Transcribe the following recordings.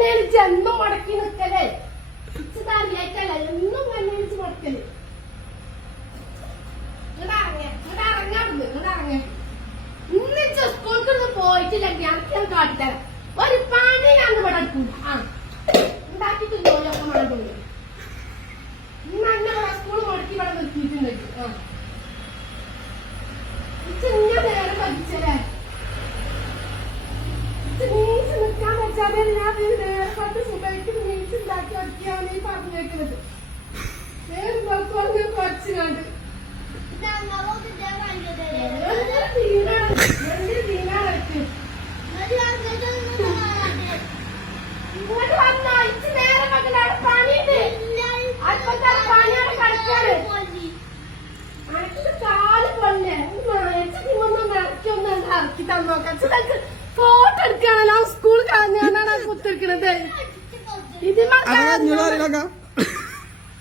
കണ്ണേളിച്ച് എന്നും മുടക്കി നിൽക്കലേ ഇച്ചതറിയായിട്ടല്ല എന്നും കണ്ണേളിച്ച് മുടക്കല്. ഇറങ്ങ ഇന്നിച്ച് സ്കൂൾക്ക് പോയിട്ടില്ലെങ്കിൽ എനിക്ക് ഞാൻ കാട്ടിത്തരാം. ഒരു പണി ഞാൻ ഇവിടെ എടുക്കൂല. ആ ഉണ്ടാക്കിട്ട് ജോലിയൊക്കെ വേണ്ടോളൂ. ഇന്ന് എന്നെ ഇവിടെ സ്കൂൾ മുടക്കി ഇവിടെ നിർത്തിയിട്ടുണ്ട്. ആ ഇങ്ങനെ നേരെ പഠിച്ചല്ലേ നീച്ച് നിൽക്കാൻ വെച്ചാലേ ഞാൻ നേരെ പണ്ട് സുഖമായിട്ട് നീച്ച് ഉണ്ടാക്കി വയ്ക്കാണ് ഈ പറഞ്ഞേക്കുന്നത്. നേരെ കുറച്ച് കണ്ട് ഇങ്ങോട്ട് വന്നോ. ഇച്ച് നേരെ മക്കളാണ് പണിയുണ്ട്. അല്പത്തെ പണിയാണ് കളിക്കാറ്. അനക്ക് കാല് പൊന്നെ ഇറക്കിയൊന്നും ഇറക്കി തന്നോക്കാം. Photo എടുക്കാണല്ലോ school കളഞ്ഞാണ് കുത്തിരിക്കണത്. ഇതിമ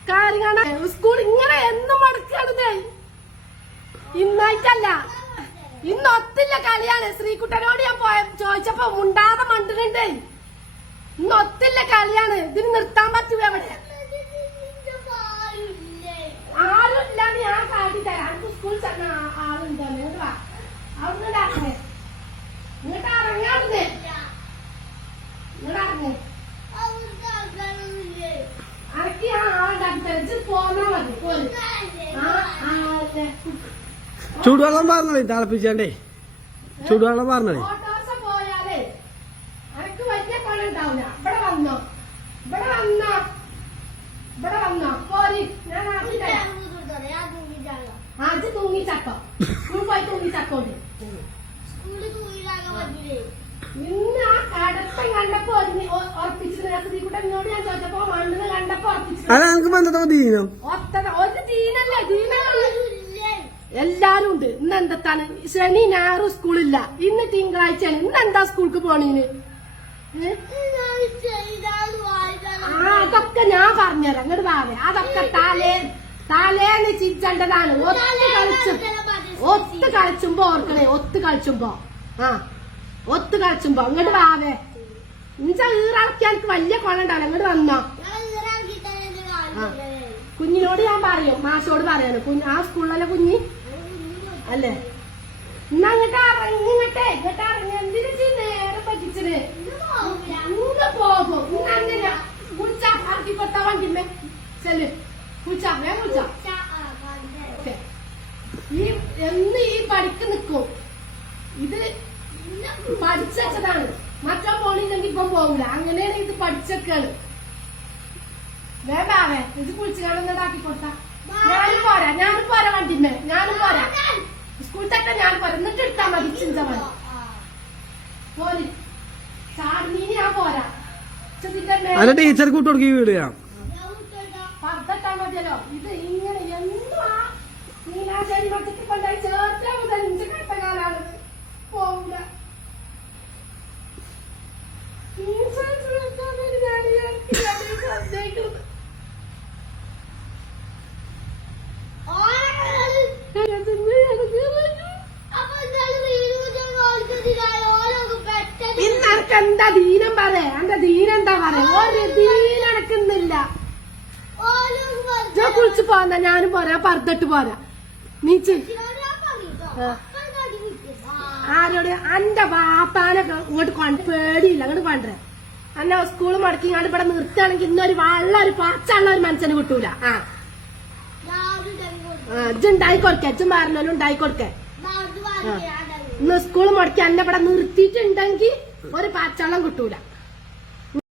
കാര്യമാണ് സ്കൂൾ ഇങ്ങനെ എന്നും മടക്കാണത്. ഇന്നായിട്ടല്ല, ഇന്ന് ഒത്തില്ല കളിയാണ്. ശ്രീകുട്ടനോട് ഞാൻ ചോദിച്ചപ്പോ മുണ്ടാതെ മണ്ടുന്നുണ്ട്. ഇന്ന് ഒത്തില്ല കളിയാണ്. ഇതിന് നിർത്താൻ പറ്റൂല. എവിടെ ആരുമില്ല ഞാൻ കാട്ടി തരാം. സ്കൂൾ ആളുണ്ടോ? നിങ്ങൾ വാ അവിടുന്ന് ഇങ്ങോട്ട് ഇറങ്ങാറുന്നേ. ഇങ്ങോട്ട് ഇറങ്ങ്. അനക്ക് ഞാൻ ആളുണ്ടാക്കി തരാം. പോന്നാ മതി. പോലെ ചൂടുവെള്ളം പറഞ്ഞേ തിളപ്പിച്ചേ. ചൂടുവെള്ളം പറഞ്ഞേ. ഓട്ടോസ പോയാലേ അനക്ക് വലിയ പണി ഉണ്ടാവില്ല. ഇവിടെ വന്നോ, ഇവിടെ വന്നോ, ഇവിടെ വന്നോ. പോരി ഞാൻ അത് തൂങ്ങിച്ചട്ടോ. പോയി തൂങ്ങിച്ചക്കോണ്ട് ഇന്ന് ആ കടത്തം കണ്ടപ്പോ ഉറപ്പിച്ചിട്ട് ഞാൻ ചോദിച്ചപ്പോ മണ്ണിന് കണ്ടപ്പോ ഉറപ്പിച്ചു. ഒരു ദീനല്ല, ദീനാണ് എല്ലാരും ഉണ്ട്. ഇന്ന് എന്താണ് ശനി ഞായറും സ്കൂളില്ല. ഇന്ന് തിങ്കളാഴ്ചയാണ്. ഇന്ന് എന്താ സ്കൂൾക്ക് പോണീന്? അതൊക്കെ ഞാൻ പറഞ്ഞുതരാം. അങ്ങോട്ട് പാവേ. അതൊക്കെ തലേന്ന് ചിരിച്ചേണ്ടതാണ്. ഒത്ത് കളിച്ചുമ്പോ ഓർക്കണേ. ഒത്ത് കളിച്ചുമ്പോ അങ്ങോട്ട് പാവേ. ഇഞ്ച ഈറളക്കാൻ എനിക്ക് വലിയ കൊള്ളണ്ടാവില്ല. അങ്ങോട്ട് വന്നോ. കുഞ്ഞിനോട് ഞാൻ പറയും, മാഷോട് പറയാണ്. ആ സ്കൂളിലല്ലേ കുഞ്ഞി അല്ലേ? ഇന്ന് അങ്ങോട്ട് ഇറങ്ങിങ്ങട്ടെ. ഇങ്ങോട്ട് ഇറങ്ങി എന്തിനു നേരെ പറ്റിച്ചത്? ഇന്ന് പോകും. ഇന്ന് അങ്ങനെ കുളിച്ചാ ആർക്കി കൊത്താ വണ്ടിമേ ചെല് കുളിച്ചാ വേ കുളിച്ചാ. എന്ന് ഈ പഠിക്ക് നിക്കും. ഇത് പഠിച്ചതാണ്. മറ്റോ പോണില്ലെങ്കിൽ ഇപ്പം പോകില്ല. അങ്ങനെയാണ് ഇത് പഠിച്ചൊക്കെയാണ്. വേണ്ടാവേ ഇത് കുളിച്ച് കാണുന്നതാക്കി കൊടുത്താ. ഞാനും പോരാ വണ്ടിമേ. ഞാനും പോരാ സ്കൂൾ തട്ട. ഞാൻ പോരാ. എന്നിട്ട് എടുത്താ മതി. ചിന്ത മതി. പോരി ചാടിനീന് ഞാൻ പോരാ. ടീച്ചർ കൂട്ടുകൊടുക്കി വീടുക പർദ്ദട്ടാ മതിയല്ലോ. ഇത് ഇങ്ങനെ എന്നും ആ നീലാശ്ശേരി മറ്റൊക്കെ കൊണ്ടായി ചേർത്താ മുതൽ ഇഞ്ച കട്ടകാലാണ്. പോവില്ല. ഇന്നർക്ക് എന്താ ദീനം പറയാ? എന്റെ ദീനെന്താ പറയാ? ഒരു ദീനടക്കുന്നില്ല. കുളിച്ച് പോന്ന ഞാനും പോരാ. പർദ്ദട്ട് പോരാ. നീച്ച് ആരോട്? എന്റെ വാപ്പാനൊക്കെ ഇങ്ങോട്ട് പേടിയില്ല. അങ്ങോട്ട് കൊണ്ടേ എന്നെ സ്കൂള് മുടക്കി ഞാൻ ഇവിടെ നിർത്തുകയാണെങ്കിൽ ഇന്നൊരു ഒരു പാച്ചുള്ള ഒരു മനുഷ്യന് കിട്ടൂല. ഇജ്ജുണ്ടായി കൊടുക്ക. ഇജ്ജും പറഞ്ഞാലും ഉണ്ടായി കൊടുക്ക. ഇന്ന് സ്കൂള് മുടക്കി എന്നെ ഇവിടെ നിർത്തിയിട്ടുണ്ടെങ്കിൽ ഒരു പാച്ചള്ളം കിട്ടൂല.